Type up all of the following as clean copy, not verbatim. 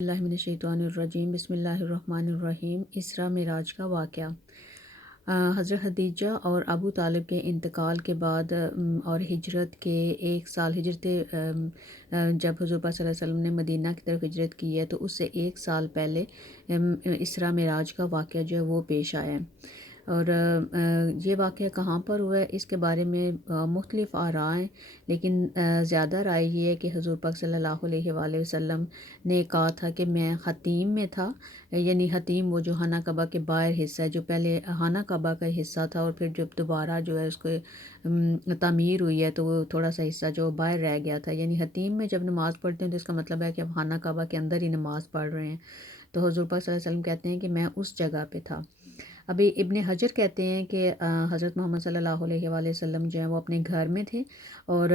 اللہ من الشیطان الرجیم بسم اللہ الرحمن الرحیم۔ اسراء معراج کا واقعہ۔ حضرت خدیجہ اور ابو طالب کے انتقال کے بعد اور ہجرت کے ایک سال جب حضور پاک صلی اللہ علیہ وسلم نے مدینہ کی طرف ہجرت کی ہے تو اس سے ایک سال پہلے اسراء معراج کا واقعہ جو ہے وہ پیش آیا ہے۔ اور یہ واقعہ کہاں پر ہوا ہے اس کے بارے میں مختلف آراء ہیں، لیکن زیادہ رائے یہ ہے کہ حضور پاک صلی اللہ علیہ وآلہ وسلم نے کہا تھا کہ میں حتیم میں تھا، یعنی حتیم وہ جو خانہ کعبہ کے باہر حصہ ہے، جو پہلے خانہ کعبہ کا حصہ تھا اور پھر جب دوبارہ جو ہے اس کو تعمیر ہوئی ہے تو وہ تھوڑا سا حصہ جو باہر رہ گیا تھا، یعنی حتیم میں جب نماز پڑھتے ہیں تو اس کا مطلب ہے کہ ہم خانہ کعبہ کے اندر ہی نماز پڑھ رہے ہیں۔ تو حضور پاک صلی اللہ علیہ وسلم کہتے ہیں کہ میں اس جگہ پہ تھا۔ ابھی ابن حجر کہتے ہیں کہ حضرت محمد صلی اللہ علیہ وآلہ وسلم جو ہیں وہ اپنے گھر میں تھے اور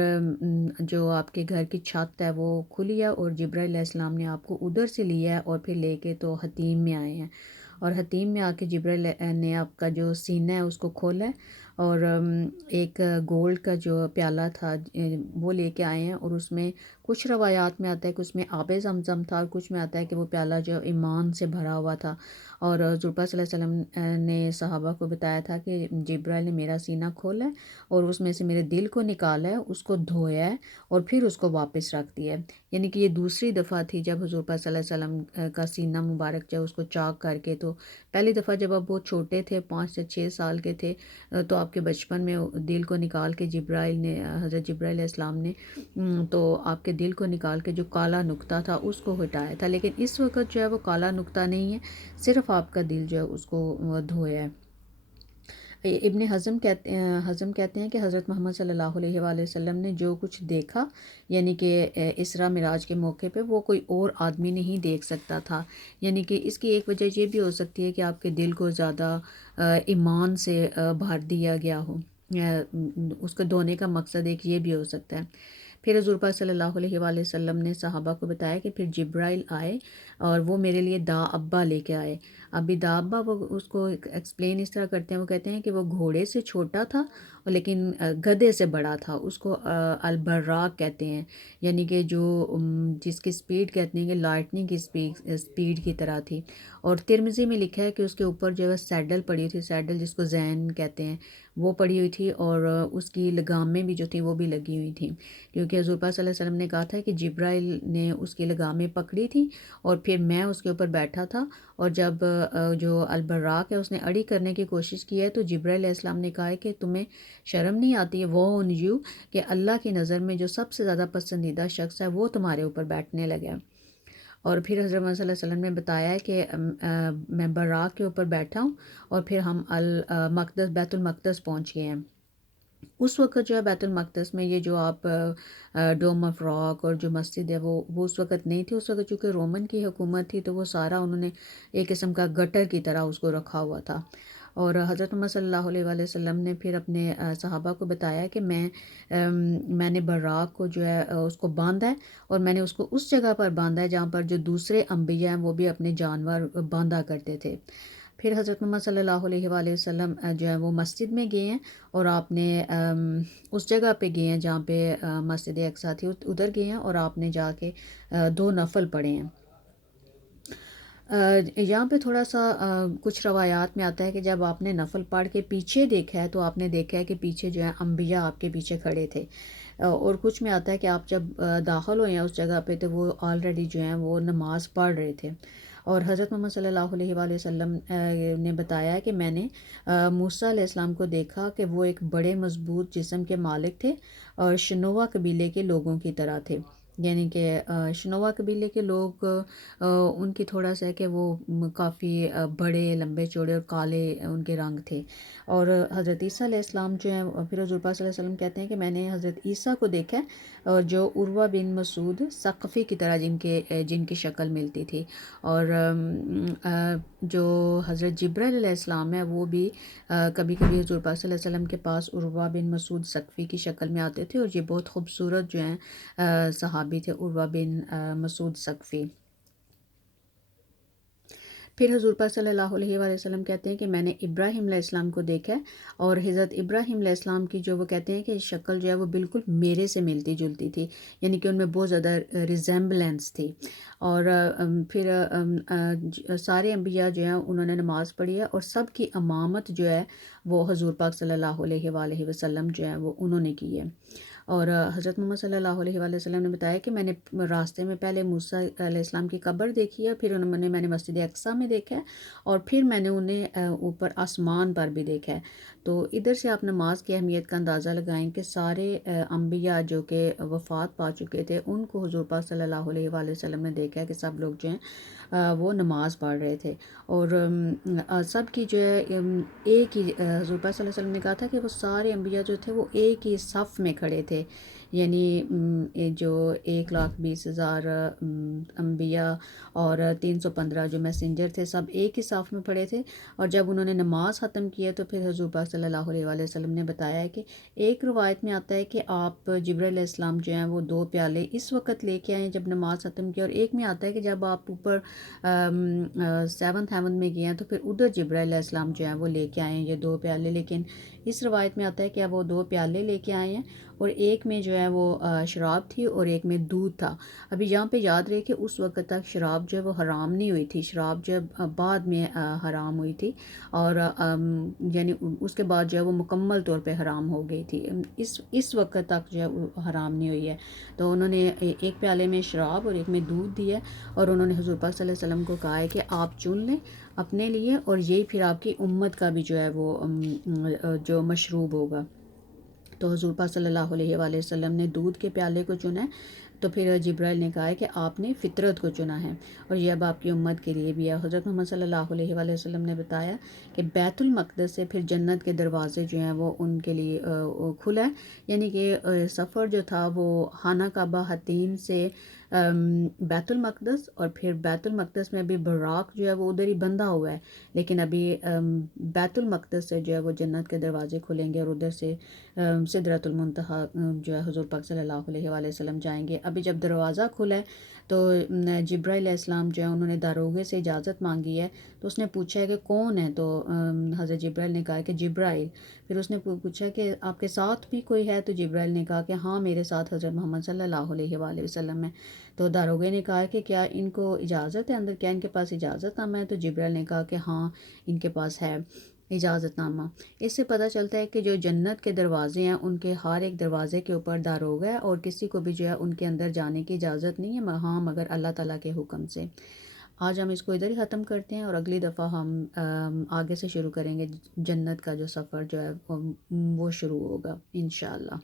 جو آپ کے گھر کی چھت ہے وہ کھلی ہے اور جبرائیل علیہ السلام نے آپ کو ادھر سے لیا ہے اور پھر لے کے تو حتیم میں آئے ہیں، اور حتیم میں آ کے جبرائیل نے آپ کا جو سینہ ہے اس کو کھولا ہے اور ایک گولڈ کا جو پیالہ تھا وہ لے کے آئے ہیں، اور اس میں کچھ روایات میں آتا ہے کہ اس میں آب زمزم تھا اور کچھ میں آتا ہے کہ وہ پیالہ جو ایمان سے بھرا ہوا تھا، اور حضور پاک صلی اللہ علیہ وسلم نے صحابہ کو بتایا تھا کہ جبرائیل نے میرا سینہ کھولا ہے اور اس میں سے میرے دل کو نکالا ہے، اس کو دھویا ہے اور پھر اس کو واپس رکھ دیا ہے۔ یعنی کہ یہ دوسری دفعہ تھی جب حضور پاک صلی اللہ علیہ وسلم کا سینہ مبارک جو اس کو چاک کر کے، تو پہلی دفعہ جب آپ بہت چھوٹے تھے 5 یا 6 سال کے تھے تو آپ کے بچپن میں دل کو نکال کے جبرائیل نے حضرت جبرائیل علیہ السلام نے تو آپ کے دل کو نکال کے جو کالا نقطہ تھا اس کو ہٹایا تھا، لیکن اس وقت جو ہے وہ کالا نقطہ نہیں ہے، صرف آپ کا دل جو ہے اس کو دھویا ہے۔ ابن حزم کہتے ہیں کہ حضرت محمد صلی اللہ علیہ وآلہ وسلم نے جو کچھ دیکھا، یعنی کہ اسراء معراج کے موقع پہ وہ کوئی اور آدمی نہیں دیکھ سکتا تھا، یعنی کہ اس کی ایک وجہ یہ بھی ہو سکتی ہے کہ آپ کے دل کو زیادہ ایمان سے بھر دیا گیا ہو، اس کو دھونے کا مقصد ایک یہ بھی ہو سکتا ہے۔ پھر حضور پاک صلی اللہ علیہ وآلہ وسلم نے صحابہ کو بتایا کہ پھر جبرائیل آئے اور وہ میرے لیے دا ابا لے کے آئے۔ ابھی دا ابا وہ اس کو ایکسپلین اس طرح کرتے ہیں، وہ کہتے ہیں کہ وہ گھوڑے سے چھوٹا تھا لیکن گدھے سے بڑا تھا، اس کو البراق کہتے ہیں، یعنی کہ جو جس کی سپیڈ کہتے ہیں کہ لائٹننگ کی سپیڈ کی طرح تھی۔ اور ترمذی میں لکھا ہے کہ اس کے اوپر جو ہے سیڈل پڑی تھی، سیڈل جس کو زین کہتے ہیں وہ پڑی ہوئی تھی، اور اس کی لگامیں بھی جو تھیں وہ بھی لگی ہوئی تھیں، کیونکہ حضور پاک صلی اللہ علیہ وسلم نے کہا تھا کہ جبرائیل نے اس کی لگامیں پکڑی تھیں اور پھر میں اس کے اوپر بیٹھا تھا، اور جب جو البراق ہے اس نے اڑی کرنے کی کوشش کی ہے تو جبرائیل علیہ السلام نے کہا ہے کہ تمہیں شرم نہیں آتی ہے وہ ان یو کہ اللہ کی نظر میں جو سب سے زیادہ پسندیدہ شخص ہے وہ تمہارے اوپر بیٹھنے لگا۔ اور پھر حضرت محمد صلی اللہ علیہ وسلم نے بتایا ہے کہ میں براق کے اوپر بیٹھا ہوں اور پھر ہم المقدس بیت المقدس پہنچ گئے ہیں۔ اس وقت جو ہے بیت المقدس میں یہ جو آپ ڈوم آف راک اور جو مسجد ہے وہ اس وقت نہیں تھی، اس وقت چونکہ رومن کی حکومت تھی تو وہ سارا انہوں نے ایک قسم کا گٹر کی طرح اس کو رکھا ہوا تھا۔ اور حضرت محمد صلی اللہ علیہ وآلہ وسلم نے پھر اپنے صحابہ کو بتایا کہ میں نے براق کو جو ہے اس کو باندھا ہے، اور میں نے اس کو اس جگہ پر باندھا ہے جہاں پر جو دوسرے انبیاء ہیں وہ بھی اپنے جانور باندھا کرتے تھے۔ پھر حضرت محمد صلی اللہ علیہ وآلہ وسلم جو ہے وہ مسجد میں گئے ہیں، اور آپ نے اس جگہ پہ گئے ہیں جہاں پہ مسجد اقصیٰ تھی، ادھر گئے ہیں اور آپ نے جا کے 2 نفل پڑھے ہیں۔ یہاں پہ تھوڑا سا کچھ روایات میں آتا ہے کہ جب آپ نے نفل پڑھ کے پیچھے دیکھا ہے تو آپ نے دیکھا ہے کہ پیچھے جو ہے انبیاء آپ کے پیچھے کھڑے تھے، اور کچھ میں آتا ہے کہ آپ جب داخل ہوئے ہیں اس جگہ پہ تو وہ آلریڈی جو ہیں وہ نماز پڑھ رہے تھے۔ اور حضرت محمد صلی اللہ علیہ وآلہ وسلم نے بتایا ہے کہ میں نے موسیٰ علیہ السلام کو دیکھا کہ وہ ایک بڑے مضبوط جسم کے مالک تھے اور شنوہ قبیلے کے لوگوں کی طرح تھے، یعنی کہ شنوہ قبیلے کے لوگ ان کی تھوڑا سا ہے کہ وہ کافی بڑے لمبے چوڑے اور کالے ان کے رنگ تھے۔ اور حضرت عیسیٰ علیہ السلام جو ہیں پھر حضور پاک صلی اللہ علیہ وسلم کہتے ہیں کہ میں نے حضرت عیسیٰ کو دیکھا ہے جو عروہ بن مسعود ثقفی کی طرح جن کی شکل ملتی تھی، اور جو حضرت جبرائیل علیہ السلام ہے وہ بھی کبھی کبھی حضور پاک صلی اللہ علیہ وسلم کے پاس عروہ بن مسعود ثقفی کی شکل میں آتے تھے، اور یہ بہت خوبصورت جو ہیں صحابی تھے عروہ بن مسعود ثقفی۔ پھر حضور پاک صلی اللہ علیہ وآلہ وسلم کہتے ہیں کہ میں نے ابراہیم علیہ السلام کو دیکھا ہے، اور حضرت ابراہیم علیہ السلام کی جو وہ کہتے ہیں کہ شکل جو ہے وہ بالکل میرے سے ملتی جلتی تھی، یعنی کہ ان میں بہت زیادہ ریزیمبلنس تھی۔ اور پھر سارے انبیاء جو ہیں انہوں نے نماز پڑھی ہے، اور سب کی امامت جو ہے وہ حضور پاک صلی اللہ علیہ وآلہ وسلم جو ہے وہ انہوں نے کی ہے۔ اور حضرت محمد صلی اللہ علیہ وآلہ وسلم نے بتایا کہ میں نے راستے میں پہلے موسیٰ علیہ السلام کی قبر دیکھی ہے، پھر میں نے مسجد اقصیٰ میں دیکھا ہے، اور پھر میں نے انہیں اوپر آسمان پر بھی دیکھا ہے۔ تو ادھر سے آپ نماز کی اہمیت کا اندازہ لگائیں کہ سارے انبیاء جو کہ وفات پا چکے تھے ان کو حضور پاک صلی اللہ علیہ وآلہ وسلم نے دیکھا ہے کہ سب لوگ جو ہیں وہ نماز پڑھ رہے تھے، اور سب کی جو ہے ایک ہی حضور پاک صلی اللہ علیہ وسلم نے کہا تھا کہ وہ سارے انبیاء جو تھے وہ ایک ہی صف میں کھڑے تھے، یعنی جو 1,20,000 انبیاء اور 315 جو میسنجر تھے سب ایک ہی صف میں پڑے تھے۔ اور جب انہوں نے نماز ختم کی ہے تو پھر حضور پاک صلی اللہ علیہ وآلہ وسلم نے بتایا ہے کہ ایک روایت میں آتا ہے کہ آپ جبرائیل علیہ السلام جو ہیں وہ 2 پیالے اس وقت لے کے آئے جب نماز ختم کی، اور ایک میں آتا ہے کہ جب آپ اوپر 7th ہیون میں گئے ہیں تو پھر ادھر جبرائیل علیہ السلام جو ہیں وہ لے کے آئے ہیں یہ 2 پیالے، لیکن اس روایت میں آتا ہے کہ اب وہ 2 پیالے لے کے آئے ہیں، اور ایک میں جو ہے وہ شراب تھی اور ایک میں دودھ تھا۔ ابھی یہاں پہ یاد رہے کہ اس وقت تک شراب جو ہے وہ حرام نہیں ہوئی تھی، شراب جو ہے بعد میں حرام ہوئی تھی، اور یعنی اس کے بعد جو ہے وہ مکمل طور پہ حرام ہو گئی تھی، اس وقت تک جو ہے وہ حرام نہیں ہوئی ہے۔ تو انہوں نے ایک پیالے میں شراب اور ایک میں دودھ دیا، اور انہوں نے حضور پاک صلی اللہ علیہ وسلم کو کہا ہے کہ آپ چن لیں اپنے لیے، اور یہی پھر آپ کی امت کا بھی جو ہے وہ جو مشروب ہوگا۔ تو حضور پاک صلی اللہ علیہ وآلہ وسلم نے دودھ کے پیالے کو چنا ہے، تو پھر جبرائیل نے کہا ہے کہ آپ نے فطرت کو چنا ہے، اور یہ اب آپ کی امت کے لیے بھی ہے۔ حضرت محمد صلی اللہ علیہ وآلہ وسلم نے بتایا کہ بیت المقدس سے پھر جنت کے دروازے جو ہیں وہ ان کے لیے کھلا ہے، یعنی کہ سفر جو تھا وہ خانہ کعبہ حتیم سے بیت المقدس، اور پھر بیت المقدس میں ابھی براق جو ہے وہ ادھر ہی بندھا ہوا ہے، لیکن ابھی بیت المقدس سے جو ہے وہ جنت کے دروازے کھلیں گے، اور ادھر سے سدرۃ المنتہا جو ہے حضور پاک صلی اللہ علیہ وآلہ وسلم جائیں گے۔ ابھی جب دروازہ کھلا ہے تو جبرائیل علیہ السلام جو ہے انہوں نے داروغے سے اجازت مانگی ہے، تو اس نے پوچھا ہے کہ کون ہے، تو حضرت جبرائیل نے کہا کہ جبرائیل۔ پھر اس نے پوچھا کہ آپ کے ساتھ بھی کوئی ہے، تو جبرائیل نے کہا کہ ہاں میرے ساتھ حضرت محمد صلی اللہ علیہ وآلہ وسلم ہے۔ تو داروغے نے کہا کہ کیا ان کو اجازت ہے اندر، کیا ان کے پاس اجازت نامہ ہے، تو جبرائیل نے کہا کہ ہاں ان کے پاس ہے اجازت نامہ۔ اس سے پتہ چلتا ہے کہ جو جنت کے دروازے ہیں ان کے ہر ایک دروازے کے اوپر داروغہ ہے، اور کسی کو بھی جو ہے ان کے اندر جانے کی اجازت نہیں ہے، ہاں مگر اللہ تعالیٰ کے حکم سے۔ آج ہم اس کو ادھر ہی ختم کرتے ہیں، اور اگلی دفعہ ہم آگے سے شروع کریں گے، جنت کا جو سفر جو ہے وہ شروع ہوگا انشاءاللہ۔